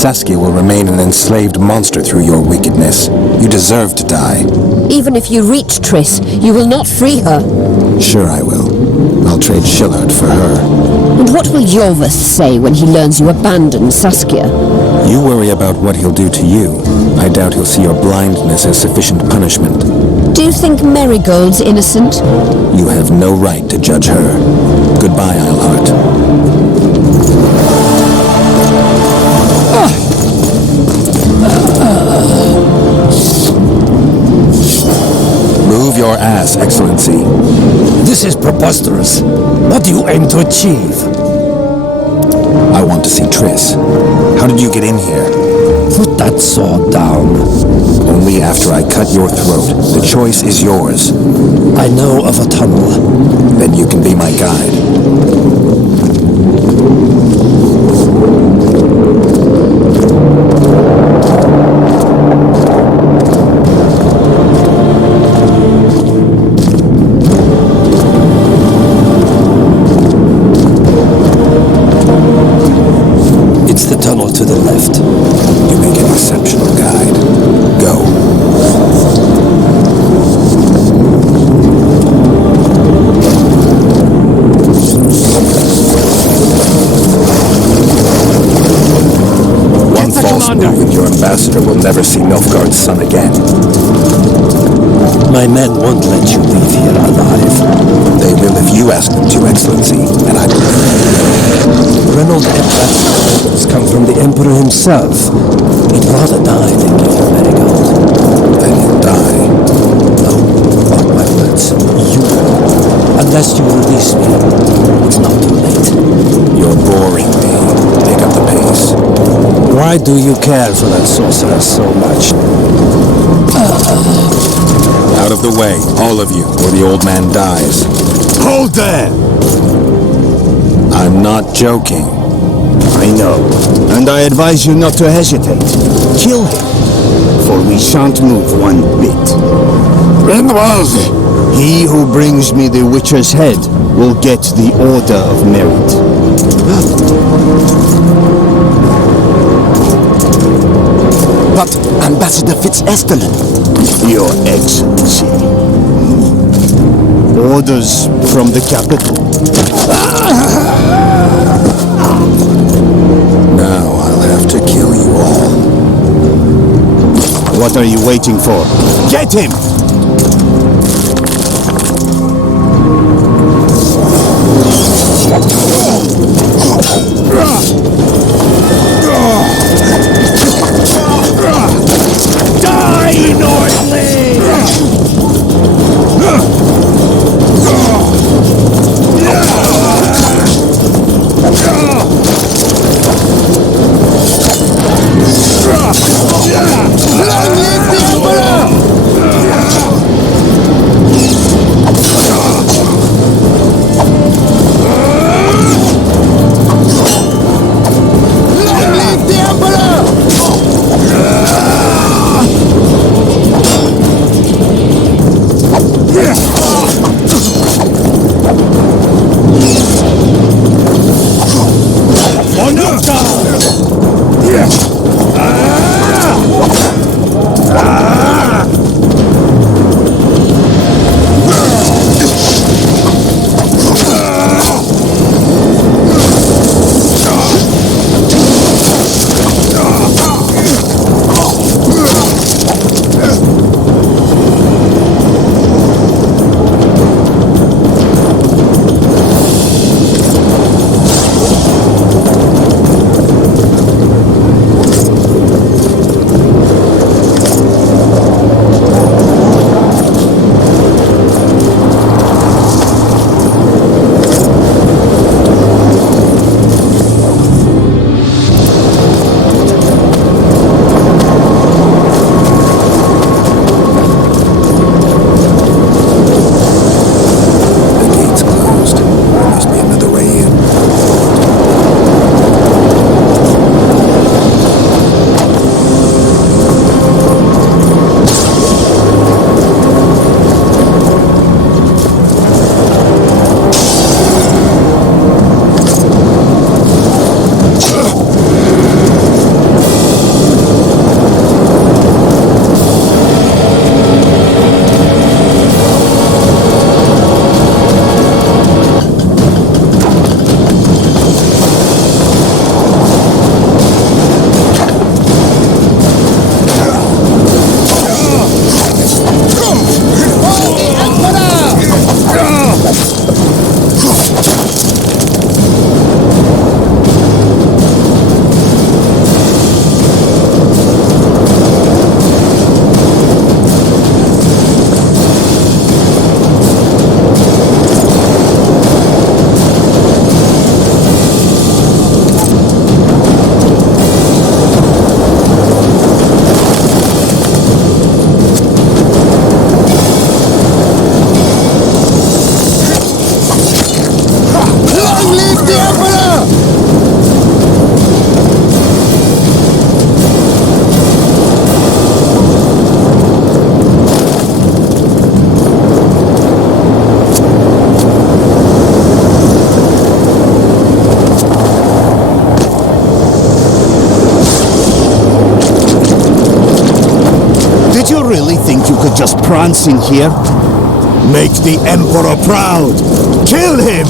Saskia will remain an enslaved monster through your wickedness. You deserve to die. Even if you reach Triss, you will not free her. Sure I will. I'll trade Shillard for her. And what will Yorvus say when he learns you abandoned Saskia? You worry about what he'll do to you. I doubt he'll see your blindness as sufficient punishment. Do you think Merigold's innocent? You have no right to judge her. Goodbye, Eilhart. Move your ass, Excellency. This is preposterous. What do you aim to achieve? I want to see Triss. How did you get in here? Put that sword down. Only after I cut your throat. The choice is yours. I know of a tunnel. Then you can be my guide. The tunnel to the left. You make an exceptional guide. Go. One false move and your ambassador will never see Nilfgaard's son again. My men won't let you leave here alive. They will if you ask them to, Excellency, and I will. Reynold has come from the Emperor himself. He'd rather die than give you Merigold. Then he'll die. No, mark my words. You will. Unless you release me, it's not too late. You're boring me. Pick up the pace. Why do you care for that sorcerer so much? Out of the way, all of you, or the old man dies. Hold there! I'm not joking. I know, and I advise you not to hesitate. Kill him, for we shan't move one bit. Renoise! He who brings me the Witcher's head will get the Order of Merit. But Ambassador Fitzestellen... Your Excellency. Orders from the capital. Now I'll have to kill you all. What are you waiting for? Get him! Die, Nordling! Long live the Emperor! just prancing here? Make the Emperor proud! Kill him!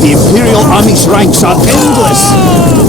The Imperial Army's ranks are endless!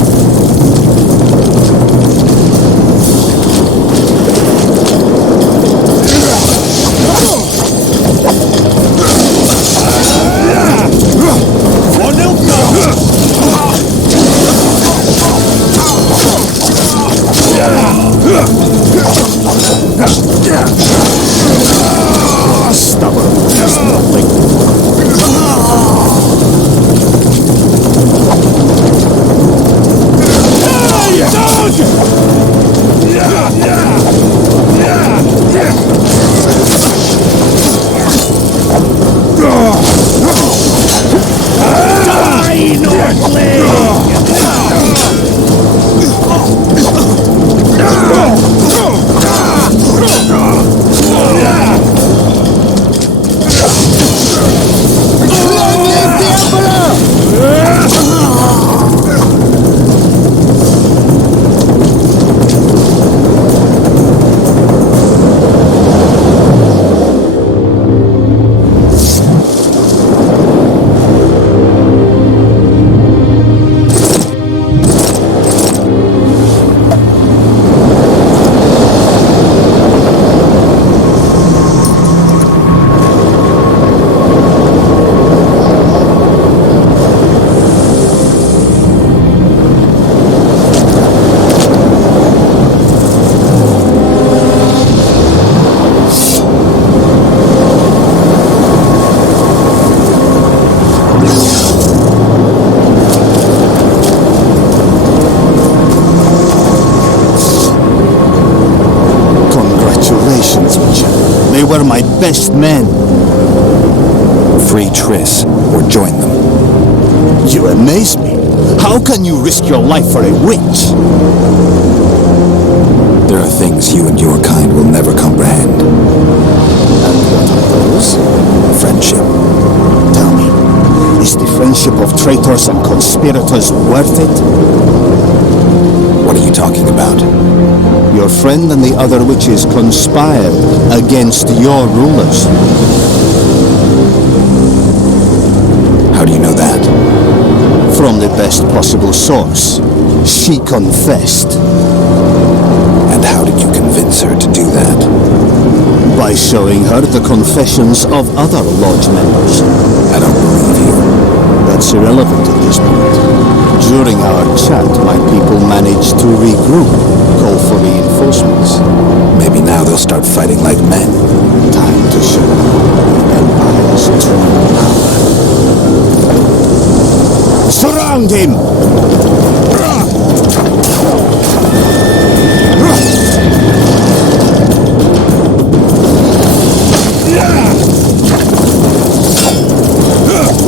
They were my best men. Free Triss, or join them. You amaze me. How can you risk your life for a witch? There are things you and your kind will never comprehend. And what are those? Friendship. Tell me, is the friendship of traitors and conspirators worth it? What are you talking about? Your friend and the other witches conspired against your rulers. How do you know that? From the best possible source. She confessed. And how did you convince her to do that? By showing her the confessions of other lodge members. I don't believe you. That's irrelevant at this point. During our chat, my people managed to regroup, call for reinforcements. Maybe now they'll start fighting like men. Time to show the Empire's true power. Surround him!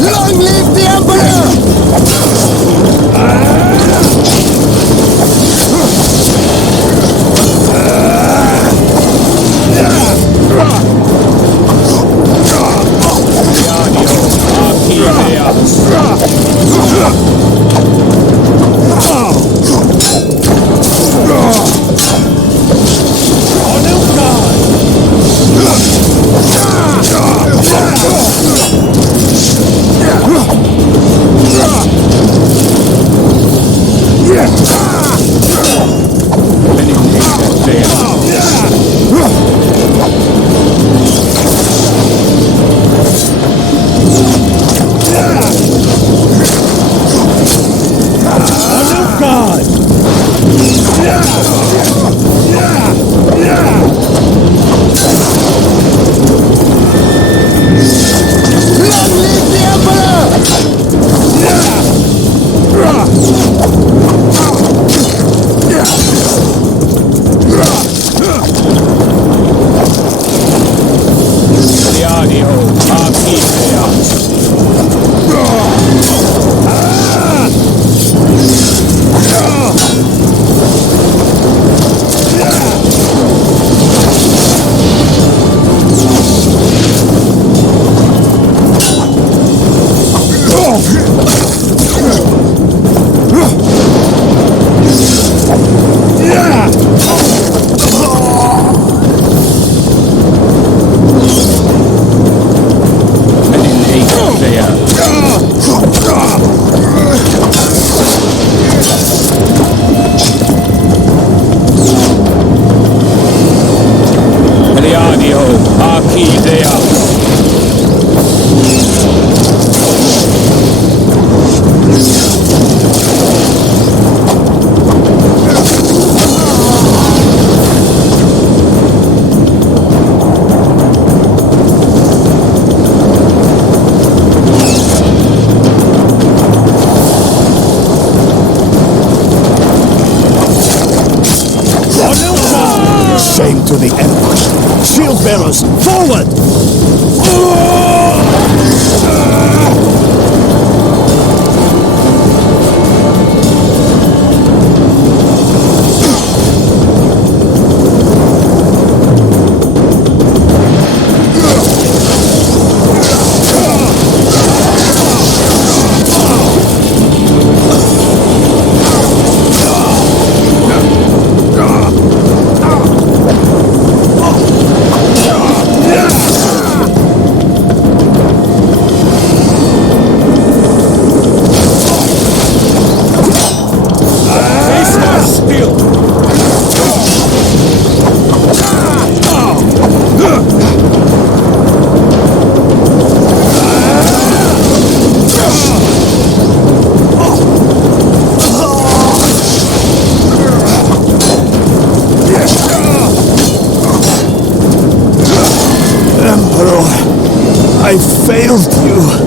Long live the Emperor! Wingardium Archideus. Shame to the ambush! Shield bearers, forward! I failed you.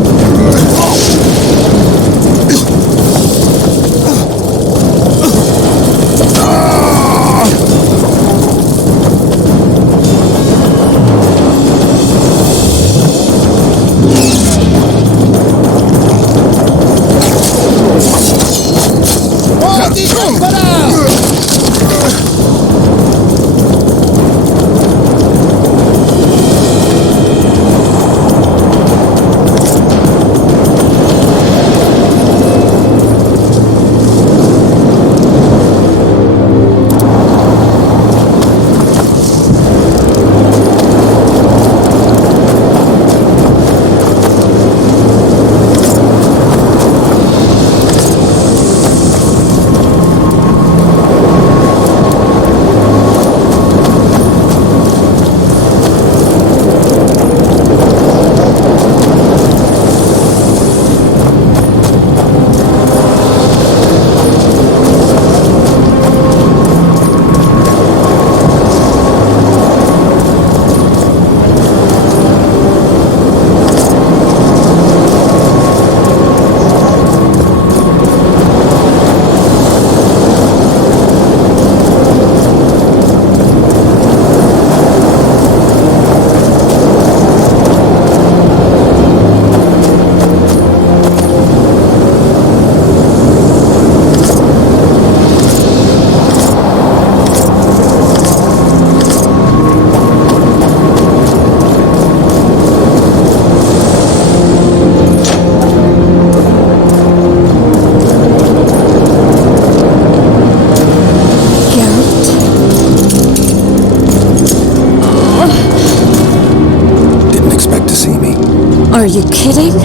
Are you kidding?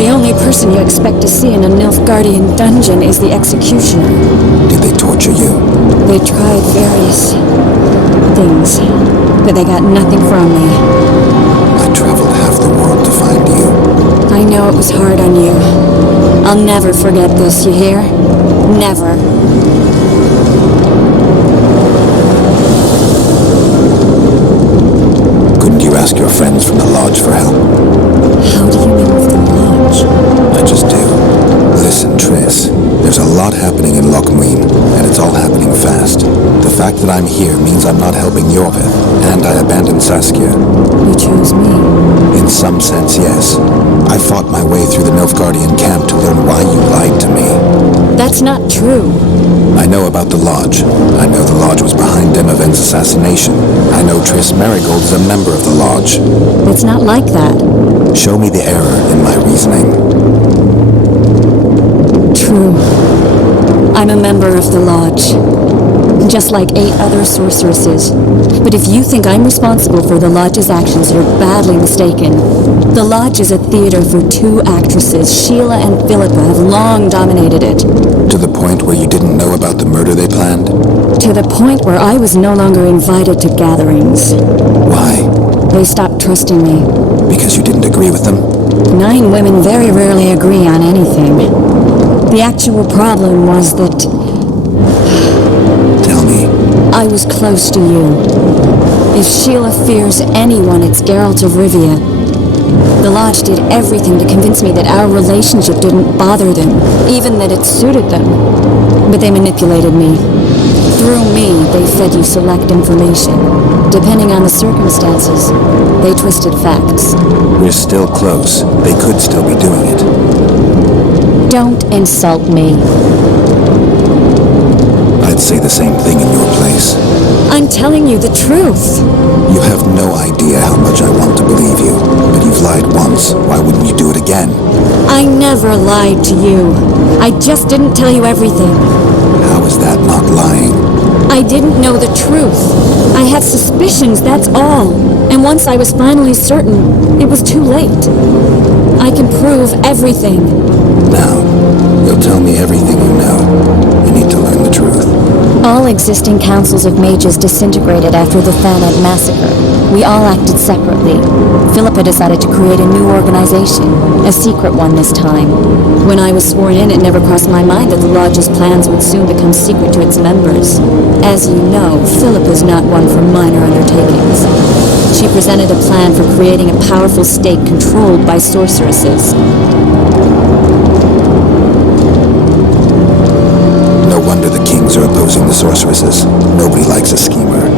The only person you expect to see in a Nilfgaardian dungeon is the executioner. Did they torture you? They tried various things, but they got nothing from me. I traveled half the world to find you. I know it was hard on you. I'll never forget this, you hear? Never. Couldn't you ask your friends from the Lodge for help? How do you know of the Lodge? I just do. Listen, Triss. There's a lot happening in Lochmuin, and it's all happening fast. The fact that I'm here means I'm not helping Yorvith, and I abandoned Saskia. You chose me. In some sense, yes. I fought my way through the Nilfgaardian camp to learn why you lied to me. That's not true. I know about the Lodge. I know the Lodge was behind Demoven's assassination. I know Triss Merigold is a member of the Lodge. It's not like that. Show me the error in my reasoning. True. I'm a member of the Lodge. just like 8 other sorceresses. But if you think I'm responsible for the Lodge's actions, you're badly mistaken. The Lodge is a theater for 2 actresses. Sheila and Philippa have long dominated it. To the point where you didn't know about the murder they planned? To the point where I was no longer invited to gatherings. Why? They stopped trusting me. Because you didn't agree with them? 9 women very rarely agree on anything. The actual problem was that Tell me. I was close to you. If Sheila fears anyone, it's Geralt of Rivia. The Lodge did everything to convince me that our relationship didn't bother them, even that it suited them. But they manipulated me. Through me, they fed you select information. Depending on the circumstances, they twisted facts. We're still close. They could still be doing it. Don't insult me. I'd say the same thing in your place. I'm telling you the truth. You have no idea how much I want to believe you. But you've lied once. Why wouldn't you do it again? I never lied to you. I just didn't tell you everything. How is that not lying? I didn't know the truth. I had suspicions, that's all. And once I was finally certain, it was too late. I can prove everything. Now, you'll tell me everything you know. I need to learn the truth. All existing councils of mages disintegrated after the Thanad massacre. We all acted separately. Philippa decided to create a new organization, a secret one this time. When I was sworn in, it never crossed my mind that the Lodge's plans would soon become secret to its members. As you know, Philippa's not one for minor undertakings. She presented a plan for creating a powerful state controlled by sorceresses. No wonder the kings are opposing the sorceresses. Nobody likes a schemer.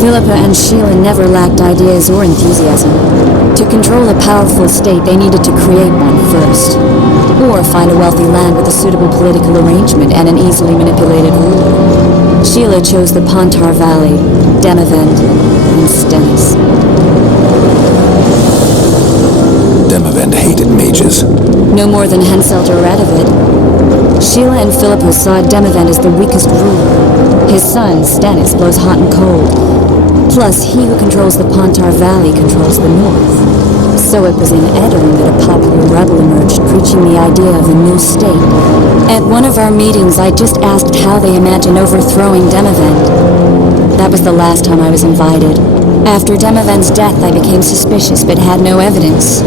Philippa and Sheila never lacked ideas or enthusiasm. To control a powerful state, they needed to create one first. Or find a wealthy land with a suitable political arrangement and an easily manipulated ruler. Sheila chose the Pontar Valley, Demavend, and Stennis. Demavend hated mages. No more than Henselt or Radovid. Sheila and Philippa saw Demavend as the weakest ruler. His son, Stennis, blows hot and cold. Plus, he who controls the Pontar Valley controls the north. So it was in Edirn that a popular rebel emerged, preaching the idea of a new state. At one of our meetings, I just asked how they imagined overthrowing Demavend. That was the last time I was invited. After Demavend's death, I became suspicious, but had no evidence.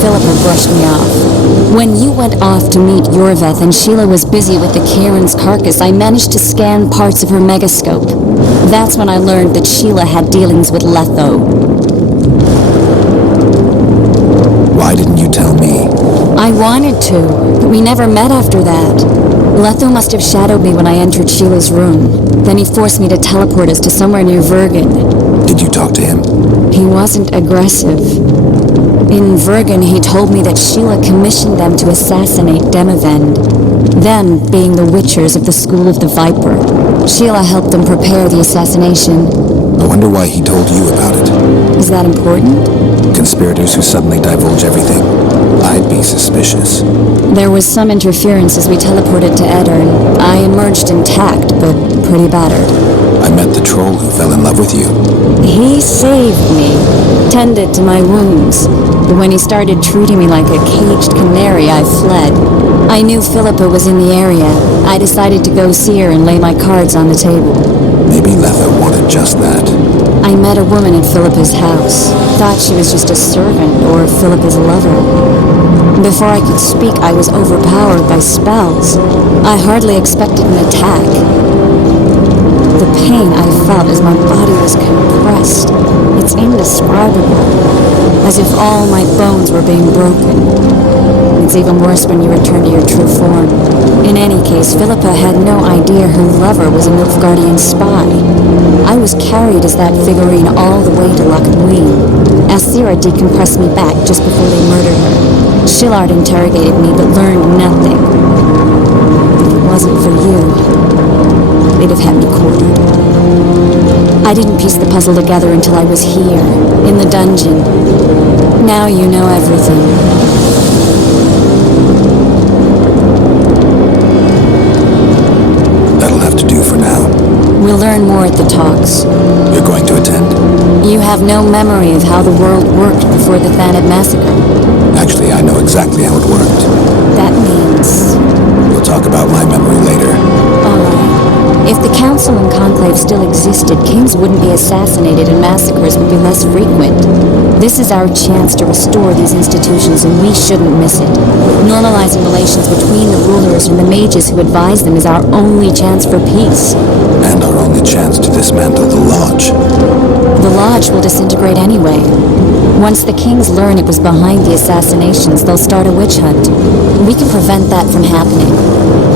Philippa brushed me off. When you went off to meet Yorveth and Sheila was busy with the Karen's carcass, I managed to scan parts of her megascope. That's when I learned that Sheila had dealings with Letho. Why didn't you tell me? I wanted to, but we never met after that. Letho must have shadowed me when I entered Sheila's room. Then he forced me to teleport us to somewhere near Vergen. Did you talk to him? He wasn't aggressive. In Vergen, he told me that Sheila commissioned them to assassinate Demavend. Them being the Witchers of the School of the Viper. Sheila helped them prepare the assassination. I wonder why he told you about it. Is that important? Conspirators who suddenly divulge everything. I'd be suspicious. There was some interference as we teleported to Edirn. I emerged intact, but pretty battered. I met the troll who fell in love with you. He saved me, tended to my wounds. But when he started treating me like a caged canary, I fled. I knew Philippa was in the area. I decided to go see her and lay my cards on the table. Maybe Letho wanted just that. I met a woman at Philippa's house. Thought she was just a servant or Philippa's lover. Before I could speak, I was overpowered by spells. I hardly expected an attack. The pain I felt as my body was compressed. It's indescribable. As if all my bones were being broken. It's even worse when you return to your true form. In any case, Philippa had no idea her lover was a Nilfgaardian spy. I was carried as that figurine all the way to Lochmuin. Asira decompressed me back just before they murdered her. Shillard interrogated me but learned nothing. If it wasn't for you, they'd have had me quartered. I didn't piece the puzzle together until I was here, in the dungeon. Now you know everything. That'll have to do for now. We'll the talks. You're going to attend? You have no memory of how the world worked before the Thanid massacre. Actually, I know exactly how it worked. That means... We'll talk about my memory later. Alright. If the Council and Conclave still existed, kings wouldn't be assassinated and massacres would be less frequent. This is our chance to restore these institutions, and we shouldn't miss it. Normalizing relations between the rulers and the mages who advise them is our only chance for peace. And our only chance to dismantle the Lodge. The Lodge will disintegrate anyway. Once the kings learn it was behind the assassinations, they'll start a witch hunt. We can prevent that from happening.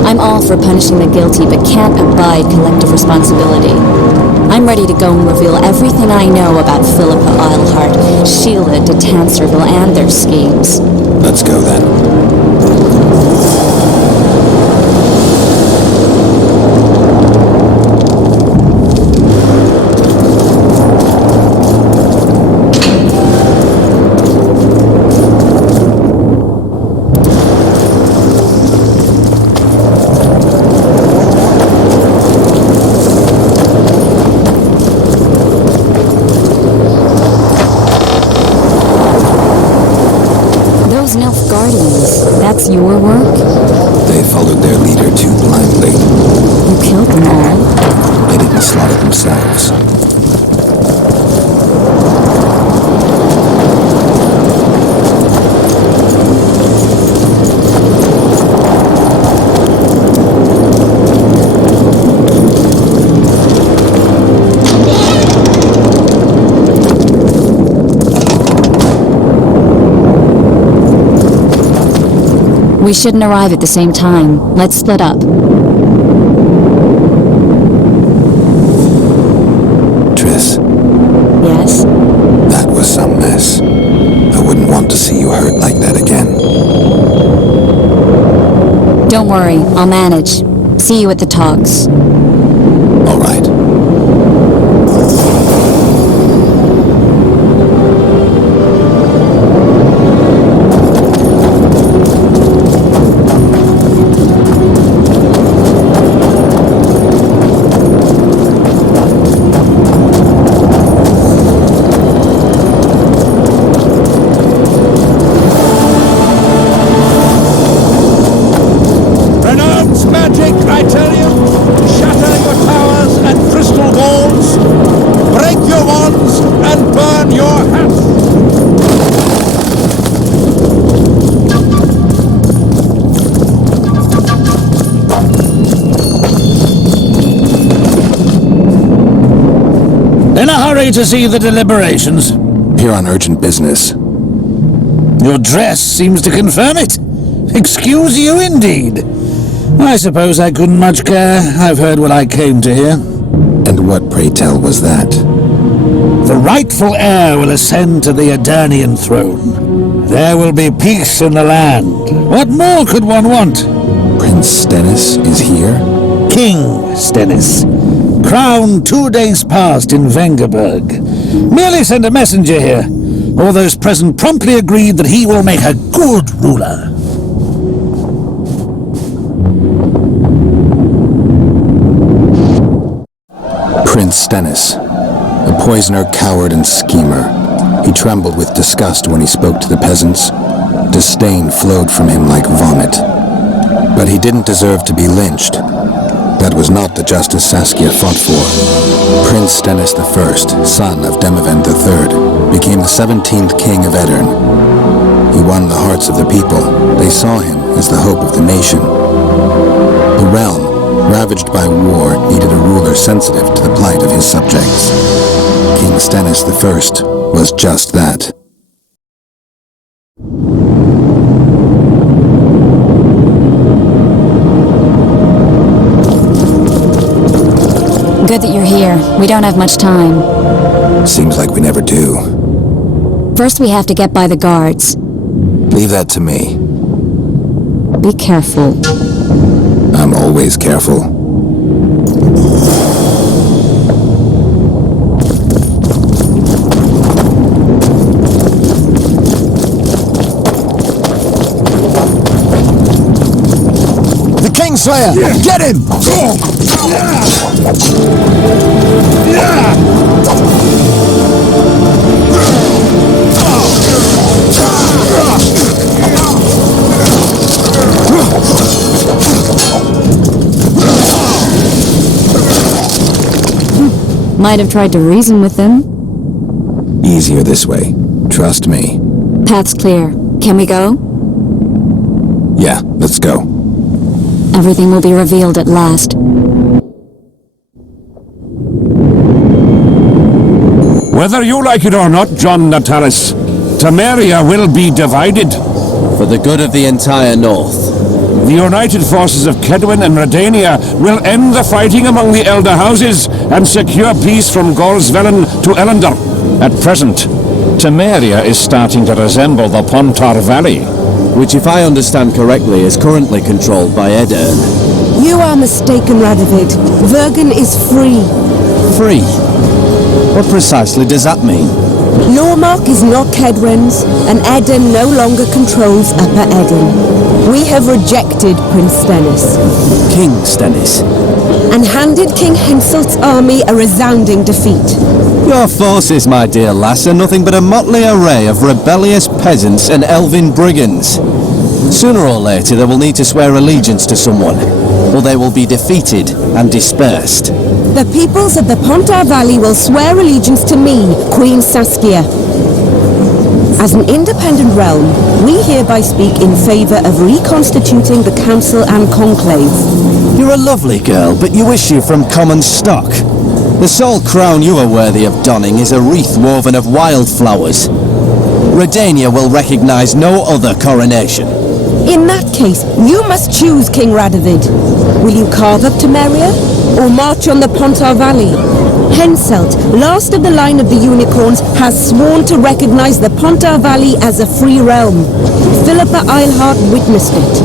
I'm all for punishing the guilty, but can't abide collective responsibility. I'm ready to go and reveal everything I know about Philippa Eilhart, Sheila de Tanserville, and their schemes. Let's go then. That's your work? They followed their leader too blindly. You killed them all? They didn't slaughter themselves. We shouldn't arrive at the same time. Let's split up. Triss. Yes? That was some mess. I wouldn't want to see you hurt like that again. Don't worry, I'll manage. See you at the talks. All right. To see the deliberations. Here on urgent business. Your dress seems to confirm it. Excuse you indeed. I suppose I couldn't much care. I've heard what I came to hear. And what, pray tell, was that? The rightful heir will ascend to the Adernian throne. There will be peace in the land. What more could one want? Prince Stennis is here? King Stennis. Crowned 2 days past in Vengerberg. Merely send a messenger here. All those present promptly agreed that he will make a good ruler. Prince Stennis, a poisoner, coward, and schemer. He trembled with disgust when he spoke to the peasants. Disdain flowed from him like vomit. But he didn't deserve to be lynched. That was not the justice Saskia fought for. Prince Stennis I, son of Demavend III, became the 17th king of Aedirn. He won the hearts of the people. They saw him as the hope of the nation. The realm, ravaged by war, needed a ruler sensitive to the plight of his subjects. King Stennis I was just that. Good that you're here. We don't have much time. Seems like we never do. First we have to get by the guards. Leave that to me. Be careful. I'm always careful. The Kingslayer! Get him! Might have tried to reason with them. Easier this way. Trust me. Path's clear. Can we go? Yeah, let's go. Everything will be revealed at last. Whether you like it or not, John Natalis, Temeria will be divided. For the good of the entire North. The united forces of Kedwin and Redania will end the fighting among the Elder Houses and secure peace from Gorsvelen to Ellendar. At present, Temeria is starting to resemble the Pontar Valley. Which, if I understand correctly, is currently controlled by Edirn. You are mistaken, Radovid. Vergen is free. Free? What precisely does that mean? Normark is not Kedwen's, and Edirn no longer controls Upper Edirn. We have rejected Prince Stennis. King Stennis? And handed King Henselt's army a resounding defeat. Your forces, my dear lass, are nothing but a motley array of rebellious peasants and elven brigands. Sooner or later they will need to swear allegiance to someone, or they will be defeated and dispersed. The peoples of the Pontar Valley will swear allegiance to me, Queen Saskia. As an independent realm, we hereby speak in favor of reconstituting the Council and Conclave. You're a lovely girl, but you issue from common stock. The sole crown you are worthy of donning is a wreath woven of wildflowers. Redania will recognize no other coronation. In that case, you must choose, King Radovid. Will you carve up Temeria, or march on the Pontar Valley? Henselt, last of the line of the unicorns, has sworn to recognize the Pontar Valley as a free realm. Philippa Eilhart witnessed it.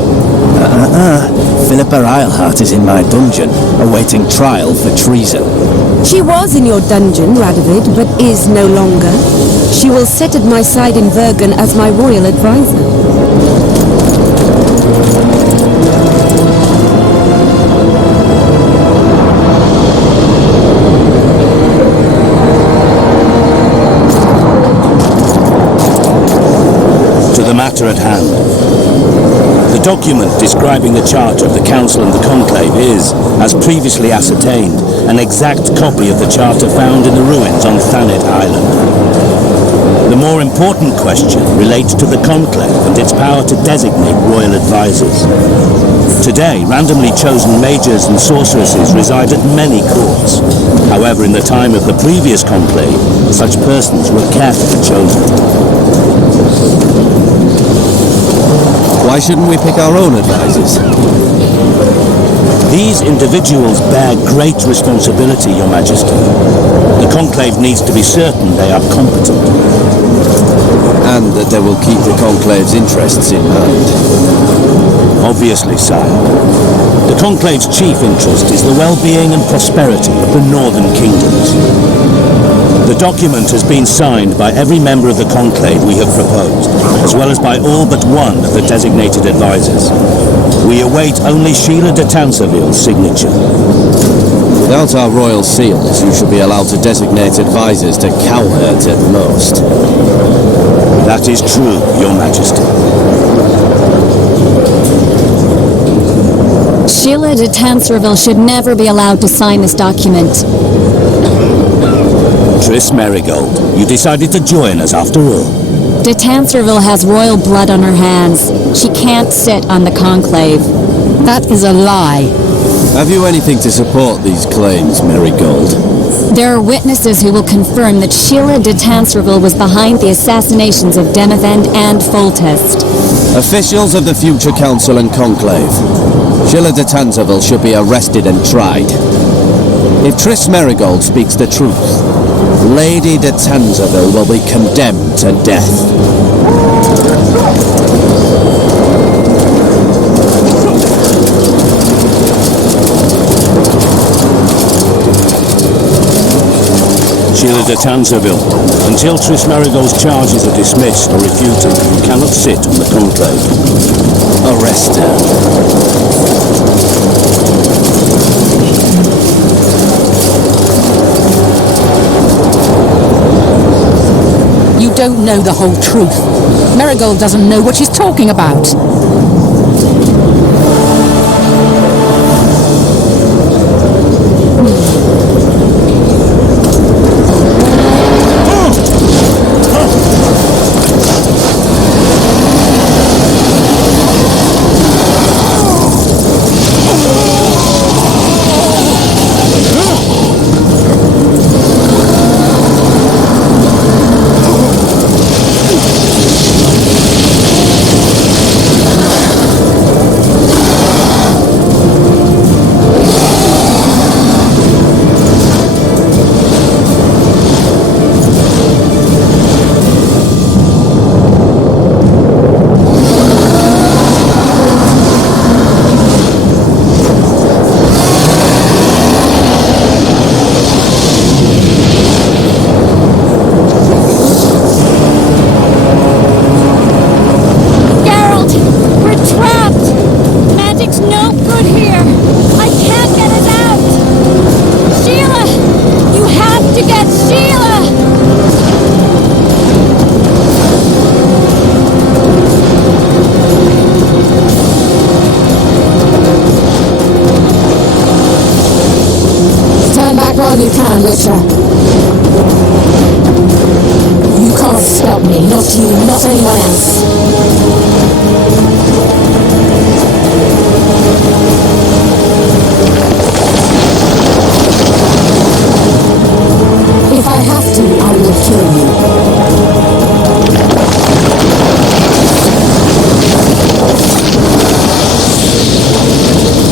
Philippa Eilhart is in my dungeon, awaiting trial for treason. She was in your dungeon, Radovid, but is no longer. She will sit at my side in Vergen as my royal advisor. Matter at hand. The document describing the charter of the Council and the Conclave is, as previously ascertained, an exact copy of the charter found in the ruins on Thanet Island. The more important question relates to the Conclave and its power to designate royal advisors. Today, randomly chosen mages and sorceresses reside at many courts. However, in the time of the previous Conclave, such persons were carefully chosen. Why shouldn't we pick our own advisors? These individuals bear great responsibility, Your Majesty. The Conclave needs to be certain they are competent. And that they will keep the Conclave's interests in mind. Obviously, sire. The Conclave's chief interest is the well-being and prosperity of the northern kingdoms. The document has been signed by every member of the Conclave we have proposed, as well as by all but one of the designated advisors. We await only Sheila de Tanserville's signature. Without our royal seals, you should be allowed to designate advisors to cowherd at most. That is true, Your Majesty. Sheila de Tanserville should never be allowed to sign this document. Triss Merigold, you decided to join us after all. De Tanserville has royal blood on her hands. She can't sit on the Conclave. That is a lie. Have you anything to support these claims, Merigold? There are witnesses who will confirm that Sheila de Tanserville was behind the assassinations of Demavend and Foltest. Officials of the future Council and Conclave. Sheila de Tanserville should be arrested and tried. If Triss Merigold speaks the truth, Lady de Tanserville will be condemned to death. Sheila de Tanserville, until Triss Merigold's charges are dismissed or refuted, you cannot sit on the Conclave. Arrest her. don't know the whole truth. Merigold doesn't know what she's talking about. You can, Witcher. You can't stop me, not you, not anyone else. If I have to, I will kill you.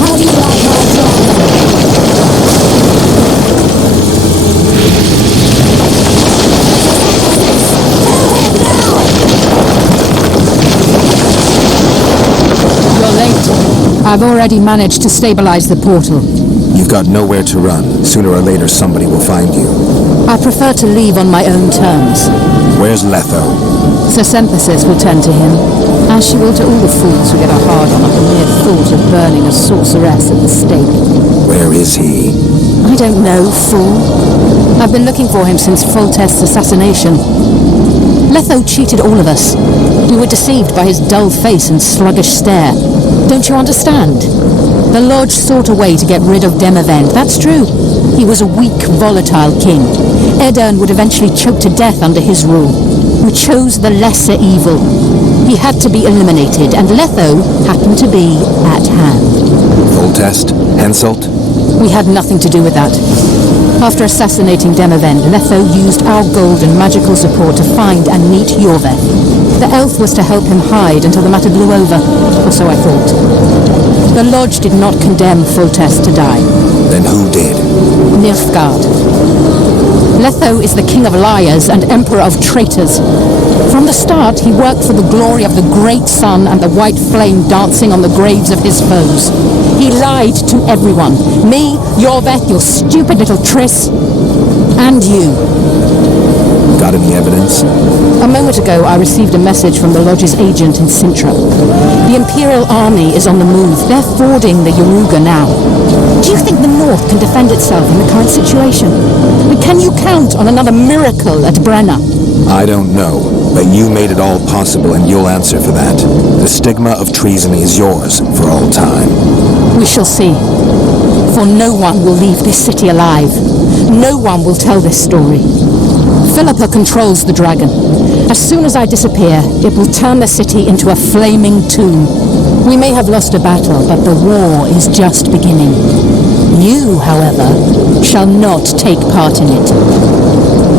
How do you like my dragon? I've already managed to stabilize the portal. You've got nowhere to run. Sooner or later somebody will find you. I prefer to leave on my own terms. Where's Letho? Sir Synthesis will tend to him, as she will to all the fools who get a hard-on at the mere thought of burning a sorceress at the stake. Where is he? I don't know, fool. I've been looking for him since Foltest's assassination. Letho cheated all of us. We were deceived by his dull face and sluggish stare. Don't you understand? The Lodge sought a way to get rid of Demavend, that's true. He was a weak, volatile king. Edirn would eventually choke to death under his rule. We chose the lesser evil. He had to be eliminated, and Letho happened to be at hand. Foltest? Henselt? We had nothing to do with that. After assassinating Demavend, Letho used our gold and magical support to find and meet Yorveth. The elf was to help him hide until the matter blew over, or so I thought. The Lodge did not condemn Foltest to die. Then who did? Nilfgaard. Letho is the king of liars and emperor of traitors. From the start, he worked for the glory of the great sun and the white flame dancing on the graves of his foes. He lied to everyone. Me, Yorveth, your stupid little Triss, and you. Got any evidence? A moment ago, I received a message from the Lodge's agent in Sintra. The Imperial Army is on the move. They're fording the Yaruga now. Do you think the North can defend itself in the current situation? Can you count on another miracle at Brenna? I don't know, but you made it all possible and you'll answer for that. The stigma of treason is yours for all time. We shall see. For no one will leave this city alive. No one will tell this story. Philippa controls the dragon. As soon as I disappear, it will turn the city into a flaming tomb. We may have lost a battle, but the war is just beginning. You, however, shall not take part in it.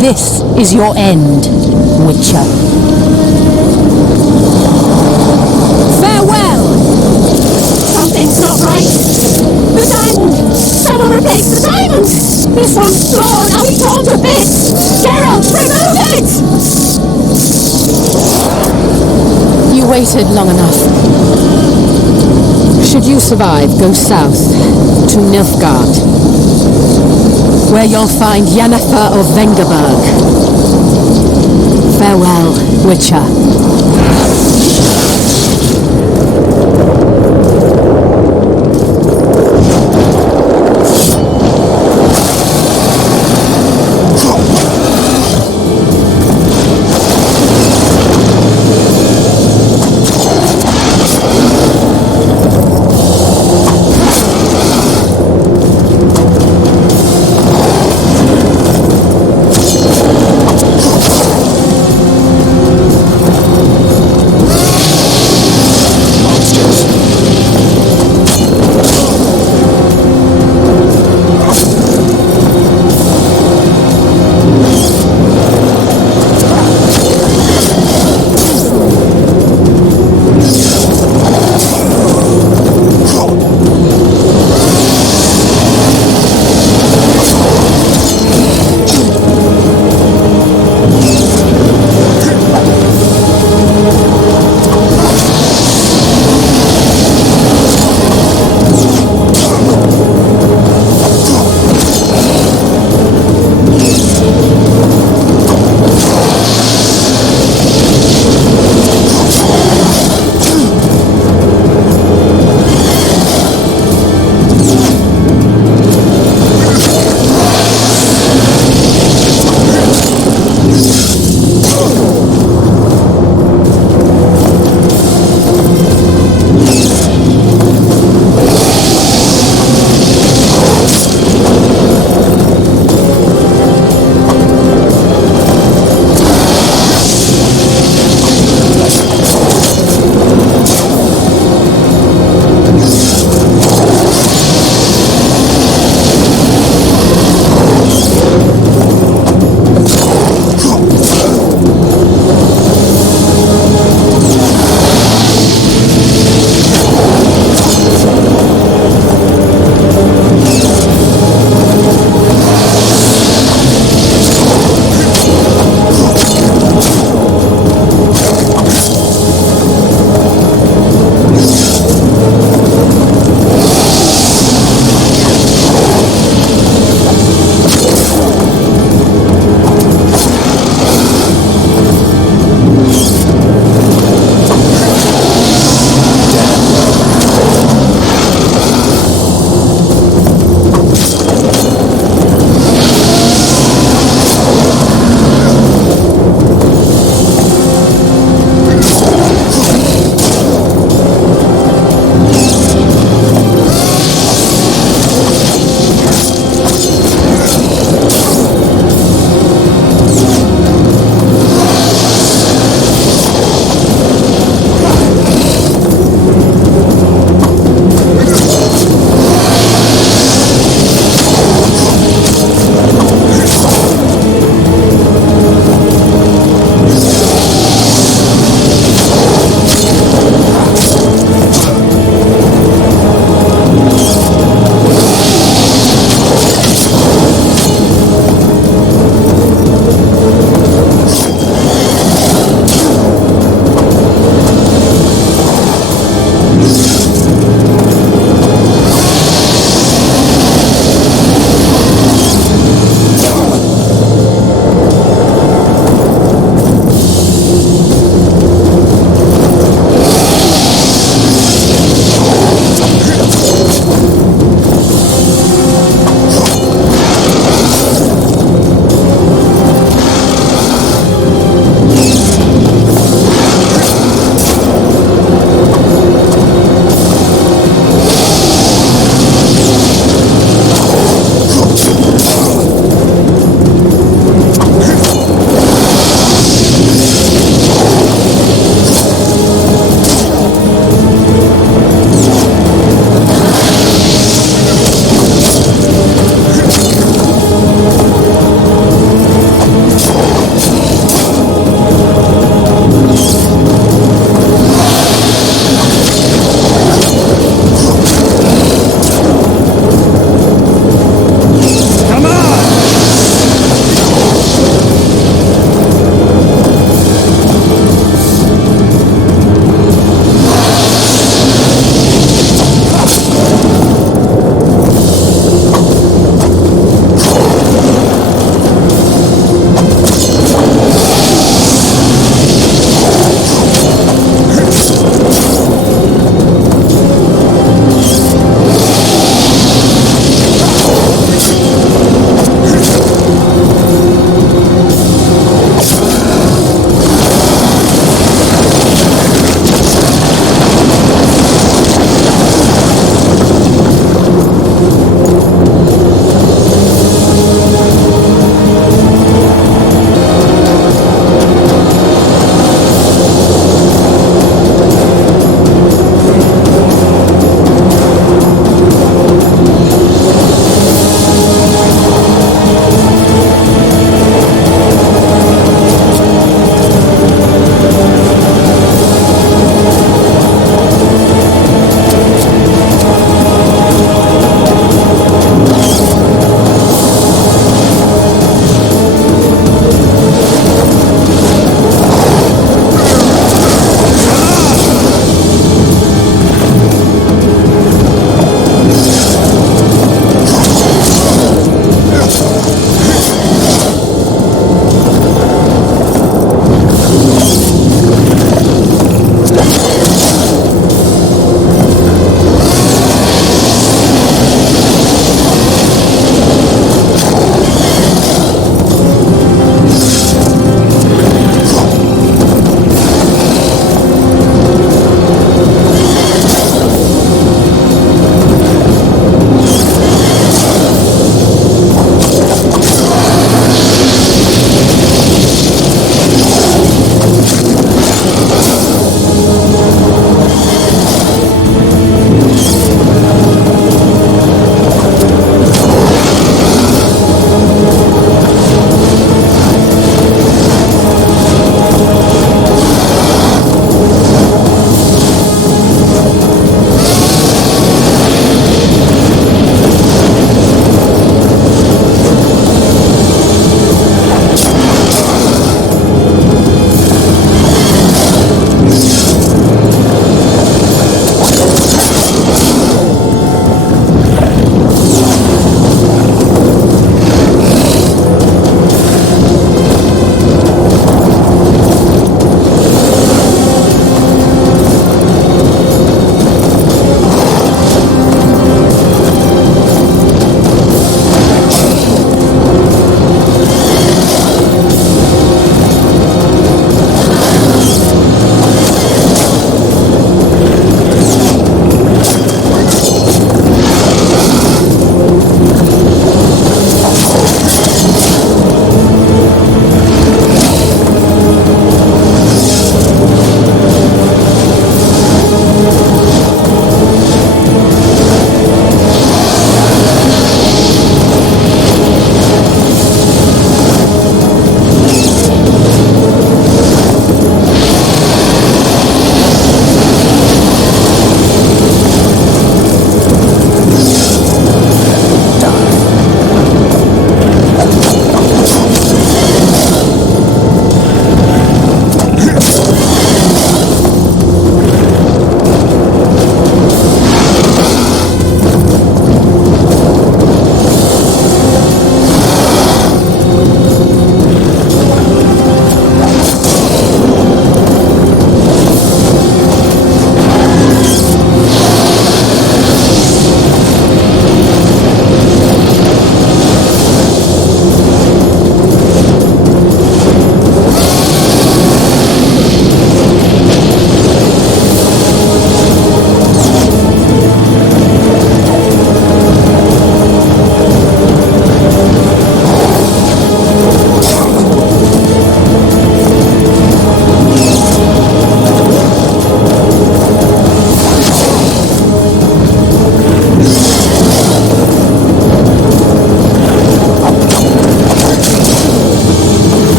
This is your end, Witcher. Farewell! Something's not right. The diamond! Someone replace the diamond! This one's gone, now we torn to bits! Geralt, remove it! You waited long enough. Should you survive, go south to Nilfgaard, where you'll find Yennefer of Vengerberg. Farewell, Witcher.